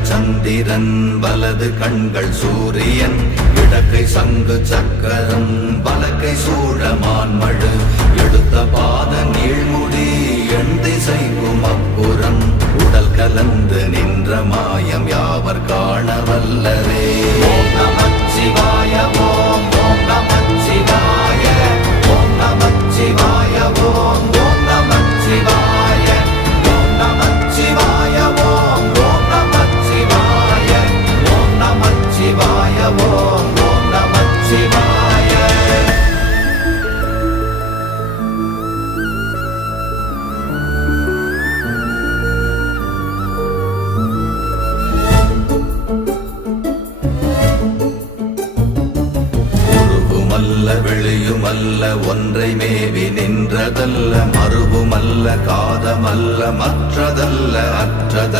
இடது சந்திரன் வலது கண்கள் சூரியன் இடக்கை சங்கு சக்கரம் வலக்கை சூழமான்மழு எடுத்த பாத நீழ்முடி எண் திசைக்கும் அப்புறம் உடல் கலந்து நின்ற மாயம் யாவர் காண வல்லரே. ஓம் நமச்சிவாய ஓம் ஓம் நமச்சிவாய ஓம் நமச்சிவாய ஓம் ஓம் நமச்சிவாய ஓம் நமச்சிவாய ஓம் ஓம் நமச்சிவாய ஓம் நமச்சிவாய ஓம் ஓம் நமச்சிவாய. வெளியுமல்ல ஒன்றை மேவி நின்றதல்ல மறுவுமல்ல காதமல்ல மற்றதல்ல அற்றதல்ல